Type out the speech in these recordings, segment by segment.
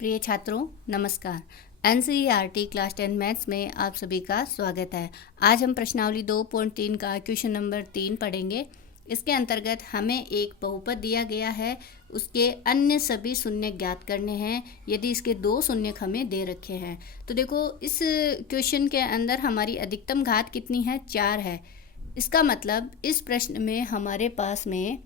प्रिय छात्रों नमस्कार। एनसीईआरटी क्लास 10 मैथ्स में आप सभी का स्वागत है। आज हम प्रश्नावली 2.3 का क्वेश्चन नंबर 3 पढ़ेंगे। इसके अंतर्गत हमें एक बहुपद दिया गया है, उसके अन्य सभी शून्य ज्ञात करने हैं यदि इसके दो शून्यक हमें दे रखे हैं। तो देखो इस क्वेश्चन के अंदर हमारी अधिकतम घात कितनी है, 4 है। इसका मतलब इस प्रश्न में हमारे पास में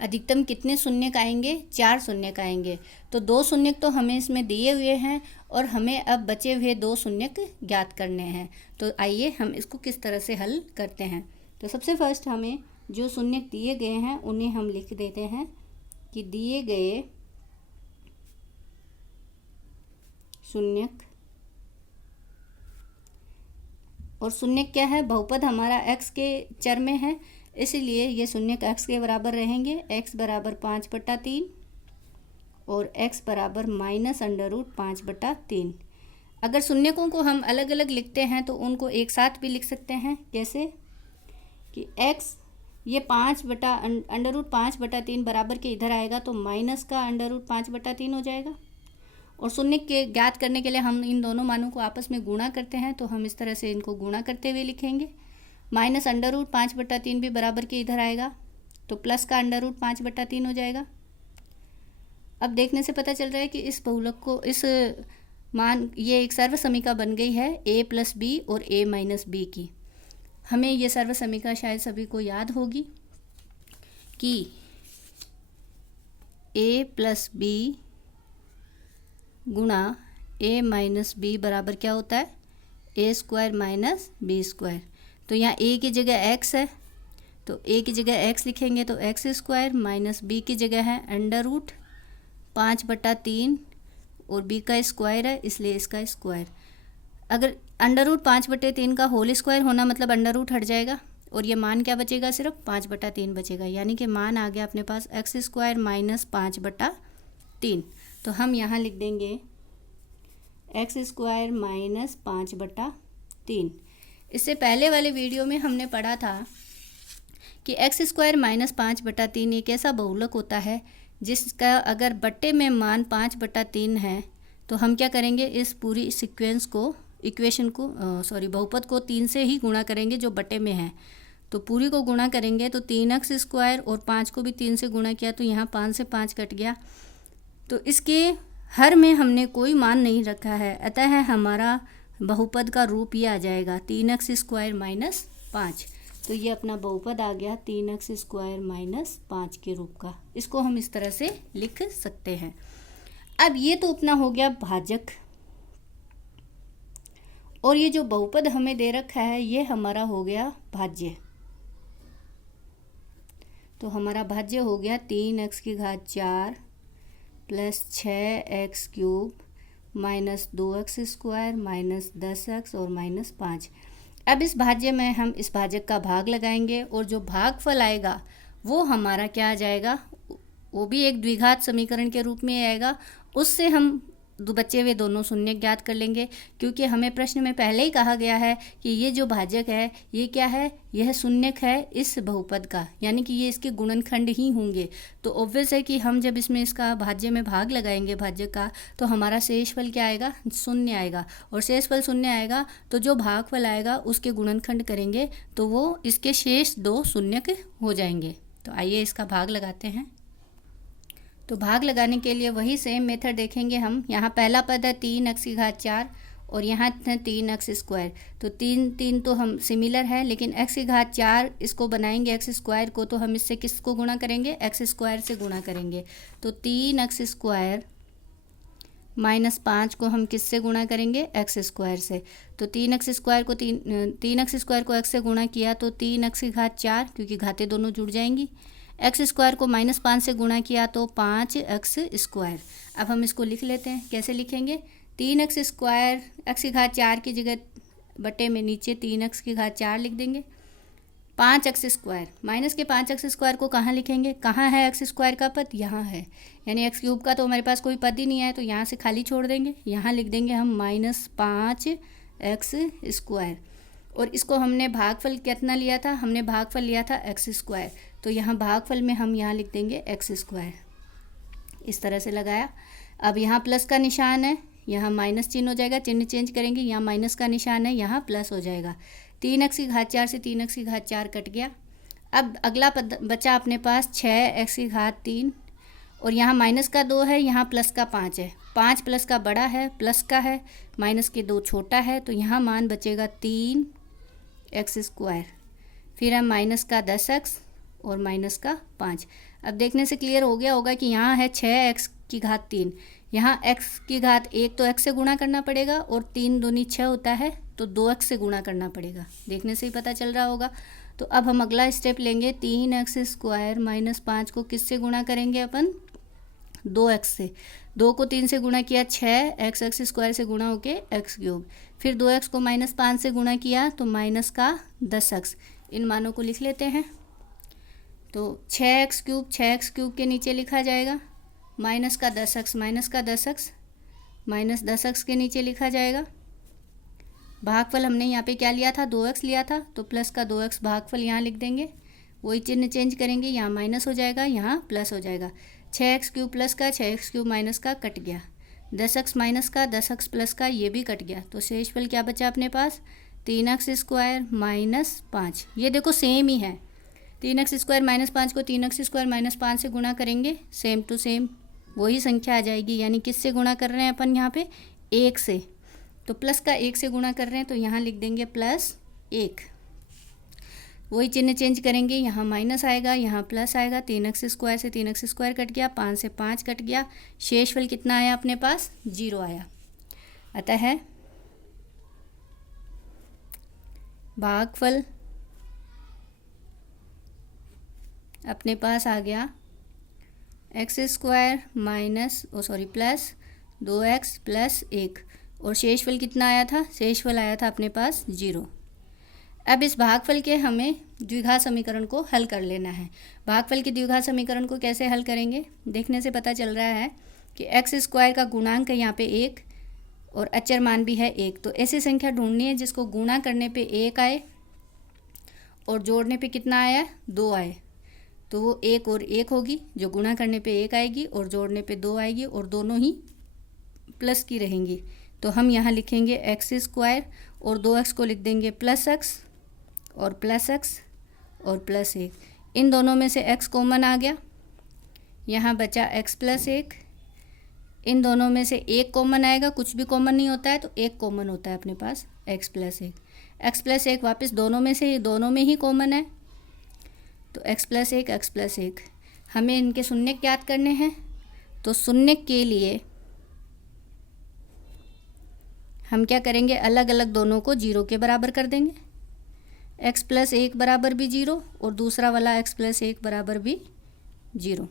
अधिकतम कितने शून्यक आएंगे, 4 शून्यक आएंगे। तो दो शून्यक तो हमें इसमें दिए हुए हैं और हमें अब बचे हुए दो शून्यक ज्ञात करने हैं। तो आइए हम इसको किस तरह से हल करते हैं। तो सबसे फर्स्ट हमें जो शून्यक दिए गए हैं उन्हें हम लिख देते हैं कि दिए गए शून्यक, और शून्यक क्या है, बहुपद हमारा x के चर में है, इसलिए ये शून्यक x के बराबर रहेंगे। x बराबर 5/3 और x बराबर -√5/3। अगर शून्यकों को हम अलग अलग लिखते हैं तो उनको एक साथ भी लिख सकते हैं। कैसे कि x ये 5/√5/3 बराबर के इधर आएगा तो माइनस का √5/3 हो जाएगा। और शून्य के ज्ञात करने के लिए हम इन दोनों मानों को आपस में गुणा करते हैं, तो हम इस तरह से इनको गुणा करते हुए लिखेंगे। माइनस √5/3 भी बराबर के इधर आएगा तो प्लस का √5/3 हो जाएगा। अब देखने से पता चल रहा है कि इस बहुलक को इस मान ये एक सर्व समीका बन गई है a + b और a - b की। हमें ये सर्व समीका शायद सभी को याद होगी कि a + b गुणा a - b बराबर क्या होता है, a² - b²। तो यहाँ a की जगह x है तो a की जगह x लिखेंगे तो x² माइनस b की जगह है √5/3 और b का स्क्वायर है इसलिए इसका स्क्वायर। अगर √5/3 का होल स्क्वायर होना मतलब अंडर रूट हट जाएगा और ये मान क्या बचेगा, सिर्फ 5/3 बचेगा। यानी कि मान आ गया अपने पास x² - 5/3। तो हम यहाँ लिख देंगे x² - 5/3। इससे पहले वाले वीडियो में हमने पढ़ा था कि x² - 5/3 एक ऐसा बहुलक होता है जिसका अगर बट्टे में मान 5/3 है तो हम क्या करेंगे, इस पूरी सीक्वेंस को बहुपद को 3 से ही गुणा करेंगे जो बट्टे में है। तो पूरी को गुणा करेंगे तो 3x² और 5 को भी 3 से गुणा किया तो यहाँ 5 से 5 कट गया। तो इसके हर में हमने कोई मान नहीं रखा है, अतः हमारा बहुपद का रूप ये आ जाएगा 3x² - 5। तो ये अपना बहुपद आ गया 3x² - 5 के रूप का। इसको हम इस तरह से लिख सकते हैं। अब ये तो अपना हो गया भाजक, और ये जो बहुपद हमें दे रखा है ये हमारा हो गया भाज्य। तो हमारा भाज्य हो गया 3x⁴ + 6x³ - 2x² - 10x और -5। अब इस भाज्य में हम इस भाजक का भाग लगाएंगे और जो भागफल आएगा वो हमारा क्या आ जाएगा, वो भी एक द्विघात समीकरण के रूप में आएगा। उससे हम बचे हुए दोनों शून्य ज्ञात कर लेंगे, क्योंकि हमें प्रश्न में पहले ही कहा गया है कि ये जो भाजक है ये क्या है, यह शून्यक है इस बहुपद का, यानी कि ये इसके गुणनखंड ही होंगे। तो ऑब्वियस है कि हम जब इसमें इसका भाज्य में भाग लगाएंगे भाजक का, तो हमारा शेषफल क्या आएगा, शून्य आएगा। और शेषफल शून्य आएगा तो जो भागफल आएगा उसके गुणनखंड करेंगे तो वो इसके शेष दो शून्यक हो जाएंगे। तो आइए इसका भाग लगाते हैं। तो भाग लगाने के लिए वही सेम मेथड देखेंगे हम। यहाँ पहला पद है 3x⁴ और यहाँ है 3x²। तो 3 तो हम सिमिलर है, लेकिन x⁴ इसको बनाएंगे x² को, तो हम इससे किसको गुणा करेंगे, x² से गुणा करेंगे। तो 3x² - 5 को हम किससे गुणा करेंगे, x² से। तो 3x² को 3x² x से गुणा किया तो 3x⁴, क्योंकि घातें दोनों जुड़ जाएंगी। x² को -5 से गुणा किया तो 5x²। अब हम इसको लिख लेते हैं। कैसे लिखेंगे, 3x² x⁴ की जगह बटे में नीचे 3x⁴ लिख देंगे। 5x² माइनस के 5x² को कहाँ लिखेंगे, कहाँ है x² का पद, यहाँ है। यानी x³ का तो हमारे पास कोई पद ही नहीं है, तो यहाँ से खाली छोड़ देंगे। यहाँ लिख देंगे हम -5x²। और इसको हमने भागफल कितना लिया था, हमने भागफल लिया था x²। तो यहाँ भागफल में हम यहाँ लिख देंगे x²। इस तरह से लगाया। अब यहाँ प्लस का निशान है, यहाँ माइनस चिन्ह हो जाएगा, चिन्ह चेंज करेंगे, यहाँ माइनस का निशान है, यहाँ प्लस हो जाएगा। 3x की घात 4 से 3x की घात 4 कट गया। अब अगला पद बचा अपने पास 6x की घात 3, और यहाँ माइनस का 2 है, यहाँ प्लस का 5 है। 5 प्लस का बड़ा है, प्लस का है, माइनस के 2 छोटा है, तो यहाँ मान बचेगा 3x²। फिर है माइनस का 10x और माइनस का 5। अब देखने से क्लियर हो गया होगा कि यहाँ है 6x की घात 3, यहाँ x की घात 1 तो x से गुणा करना पड़ेगा, और 3 दूनी 6 होता है तो 2x से गुणा करना पड़ेगा। देखने से ही पता चल रहा होगा। तो अब हम अगला स्टेप लेंगे, 3x² माइनस 5 को किससे गुणा करेंगे अपन? 2x से। 2 को 3 से गुणा किया 6x² से गुणा होके x³। फिर 2x को माइनस 5 से गुणा किया तो माइनस का 10x। इन मानों को लिख लेते हैं। तो 6x³ के नीचे लिखा जाएगा, माइनस का 10x माइनस 10x के नीचे लिखा जाएगा। भागफल हमने यहाँ पे क्या लिया था? 2x लिया था, तो प्लस का 2x भागफल यहाँ लिख देंगे। वही चिन्ह चेंज करेंगे, यहाँ माइनस हो जाएगा, यहाँ प्लस हो जाएगा। 6x³ प्लस का 6x³ माइनस का कट गया, 10x माइनस का 10x प्लस का ये भी कट गया। तो शेषफल क्या बचा अपने पास? 3x² minus 5। ये देखो सेम ही है, 3x² माइनस 5 को 3x² माइनस 5 से गुणा करेंगे, सेम टू सेम वही संख्या आ जाएगी। यानी किससे गुणा कर रहे हैं अपन यहाँ पे? 1 से। तो प्लस का 1 से गुणा कर रहे हैं तो यहाँ लिख देंगे +1। वही चिन्ह चेंज करेंगे, यहाँ माइनस आएगा, यहाँ प्लस आएगा। 3x² से 3x² कट गया, 5 से 5 कट गया। शेषफल कितना आया अपने पास? 0 आया। अतः भागफल अपने पास आ गया x² प्लस 2x प्लस 1, और शेषफल कितना आया था? शेषफल आया था अपने पास 0। अब इस भागफल के हमें द्विघात समीकरण को हल कर लेना है। भागफल के द्विघात समीकरण को कैसे हल करेंगे? देखने से पता चल रहा है कि x² का गुणांक है यहाँ पे 1 और अचर मान भी है 1। तो ऐसी संख्या ढूंढनी है जिसको गुणा करने पे 1 आए और जोड़ने पे कितना आया? 2 आए। तो वो 1 और 1 होगी, जो गुणा करने पे 1 आएगी और जोड़ने पे 2 आएगी, और दोनों ही प्लस की रहेंगी। तो हम यहाँ लिखेंगे x² और 2x को लिख देंगे +x और +x और +1। इन दोनों में से x कॉमन आ गया, यहाँ बचा x + 1। इन दोनों में से 1 कॉमन आएगा, कुछ भी कॉमन नहीं होता है तो 1 कॉमन होता है अपने पास, x + 1। x + 1 वापस दोनों में ही कॉमन है, तो x + 1 हमें इनके शून्य ज्ञात करने हैं। तो शून्य के लिए हम क्या करेंगे? अलग अलग दोनों को 0 के बराबर कर देंगे। x + 1 बराबर भी 0 और दूसरा वाला x + 1 बराबर भी 0।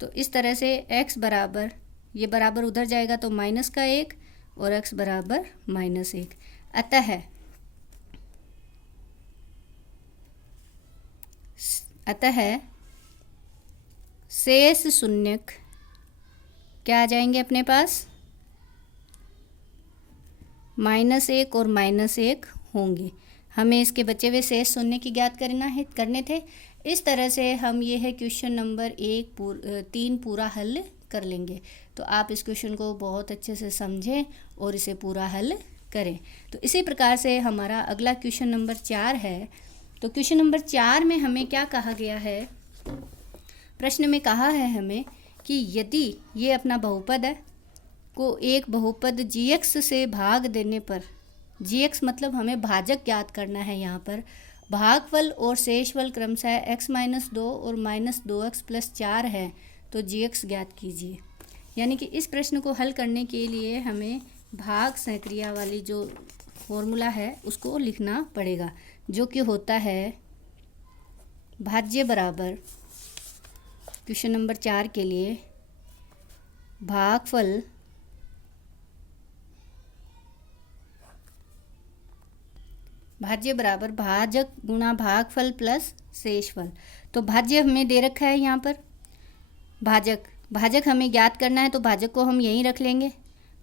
तो इस तरह से x बराबर, ये बराबर उधर जाएगा तो -1 और x बराबर -1। अतः शेष शून्यक क्या आ जाएंगे अपने पास? -1 और -1 होंगे। हमें इसके बचे हुए शेष शून्य की ज्ञात करने थे। इस तरह से हम ये है क्वेश्चन नंबर 3 पूरा हल कर लेंगे। तो आप इस क्वेश्चन को बहुत अच्छे से समझें और इसे पूरा हल करें। तो इसी प्रकार से हमारा अगला क्वेश्चन नंबर 4 है। तो क्वेश्चन नंबर 4 में हमें क्या कहा गया है? प्रश्न में कहा है हमें कि यदि ये अपना बहुपद है को एक बहुपद gx से भाग देने पर, gx मतलब हमें भाजक ज्ञात करना है। यहाँ पर भागफल और शेषफल क्रमशः x - 2 और -2x + 4 है, तो gx ज्ञात कीजिए। यानी कि इस प्रश्न को हल करने के लिए हमें भाग सहक्रिया वाली जो फॉर्मूला है उसको लिखना पड़ेगा, जो कि होता है भाज्य बराबर, क्वेश्चन नंबर 4 के लिए भागफल भाज्य बराबर भाजक गुणा भागफल प्लस शेषफल। तो भाज्य हमें दे रखा है यहाँ पर, भाजक हमें ज्ञात करना है तो भाजक को हम यहीं रख लेंगे।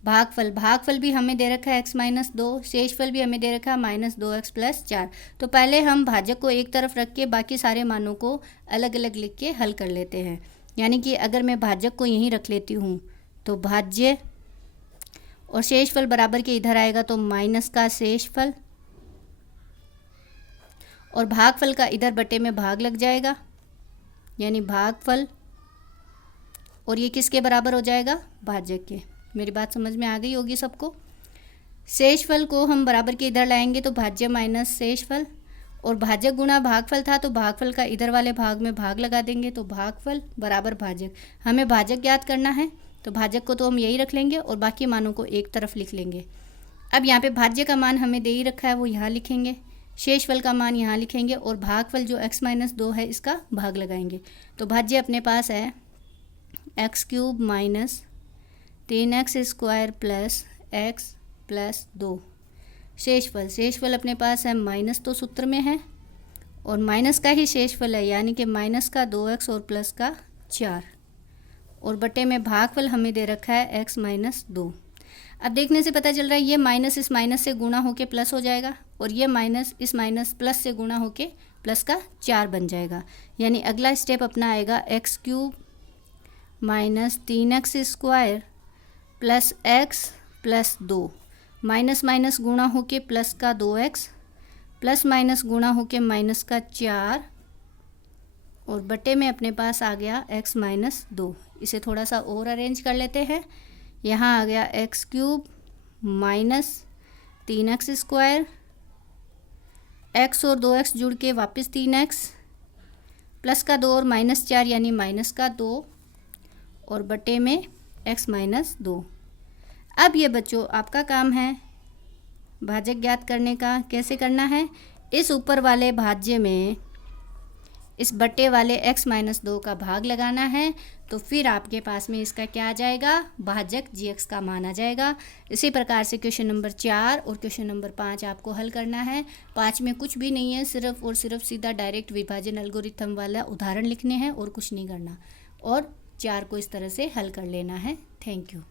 भागफल भी हमें दे रखा है x - 2, शेषफल भी हमें दे रखा है -2x + 4। तो पहले हम भाजक को एक तरफ रख के बाकी सारे मानों को अलग अलग लिख के हल कर लेते हैं। यानी कि अगर मैं भाजक को यहीं रख लेती हूँ तो भाज्य और शेषफल बराबर के इधर आएगा तो माइनस का शेषफल और भागफल का इधर बटे में भाग लग जाएगा यानी भागफल, और ये किसके बराबर हो जाएगा? भाजक के। मेरी बात समझ में आ गई होगी सबको। शेषफल को हम बराबर के इधर लाएंगे तो भाज्य माइनस शेषफल, और भाजक गुणा भागफल था तो भागफल का इधर वाले भाग में भाग लगा देंगे तो भागफल बराबर भाजक। हमें भाजक ज्ञात करना है तो भाजक को तो हम यही रख लेंगे और बाकी मानों को एक तरफ लिख लेंगे। अब यहाँ पे भाज्य का मान हमें दे ही रखा है वो यहाँ लिखेंगे, शेषफल का मान यहाँ लिखेंगे और भागफल जो x-2 है इसका भाग लगाएंगे। तो भाज्य अपने पास है x³ minus 3x² plus x plus 2। शेषफल अपने पास है माइनस तो सूत्र में है और माइनस का ही शेषफल है यानी कि माइनस का 2x और प्लस का 4, और बटे में भागफल हमें दे रखा है x-2। अब देखने से पता चल रहा है ये माइनस इस माइनस से गुणा होके प्लस हो जाएगा और ये माइनस इस माइनस प्लस से गुणा होके प्लस का 4 बन जाएगा। यानी अगला स्टेप अपना आएगा x³ minus 3x² plus x plus 2, minus minus गुणा होके प्लस का 2x प्लस माइनस गुणा होके माइनस का 4 और बटे में अपने पास आ गया x-2। इसे थोड़ा सा और अरेंज कर लेते हैं। यहाँ आ गया x³ माइनस 3x², x और 2x जुड़ के वापस 3x प्लस का 2 और माइनस 4 यानी माइनस का 2 और बटे में x-2। अब ये बच्चों आपका काम है भाजक ज्ञात करने का। कैसे करना है? इस ऊपर वाले भाज्य में इस बटे वाले x-2 का भाग लगाना है तो फिर आपके पास में इसका क्या आ जाएगा? भाजक gx का मान आ जाएगा। इसी प्रकार से क्वेश्चन नंबर 4 और क्वेश्चन नंबर 5 आपको हल करना है। 5 में कुछ भी नहीं है, सिर्फ और सिर्फ सीधा डायरेक्ट विभाजन एल्गोरिथम वाला उदाहरण लिखने हैं और कुछ नहीं करना, और 4 को इस तरह से हल कर लेना है। Thank you.